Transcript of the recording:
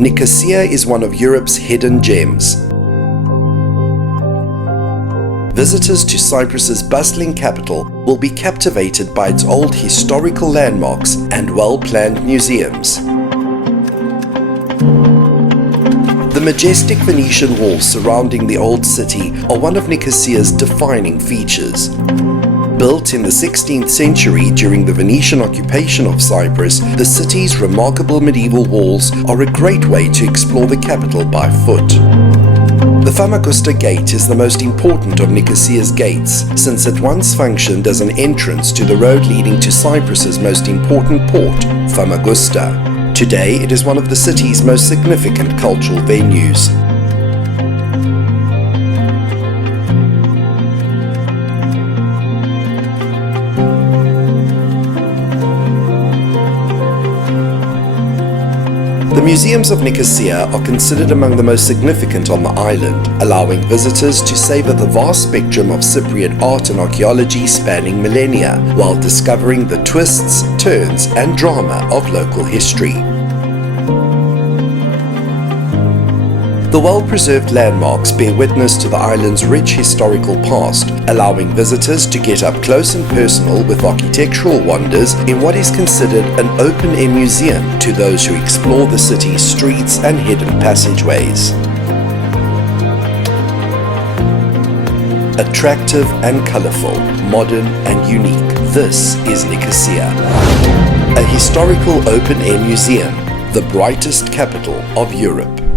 Nicosia is one of Europe's hidden gems. Visitors to Cyprus's bustling capital will be captivated by its old historical landmarks and well-planned museums. The majestic Venetian walls surrounding the old city are one of Nicosia's defining features. Built in the 16th century during the Venetian occupation of Cyprus, the city's remarkable medieval walls are a great way to explore the capital by foot. The Famagusta Gate is the most important of Nicosia's gates, since it once functioned as an entrance to the road leading to Cyprus's most important port, Famagusta. Today, it is one of the city's most significant cultural venues. The museums of Nicosia are considered among the most significant on the island, allowing visitors to savor the vast spectrum of Cypriot art and archaeology spanning millennia, while discovering the twists, turns, and drama of local history. The well-preserved landmarks bear witness to the island's rich historical past, allowing visitors to get up close and personal with architectural wonders in what is considered an open-air museum to those who explore the city's streets and hidden passageways. Attractive and colorful, modern and unique, this is Nicosia, a historical open-air museum, the brightest capital of Europe.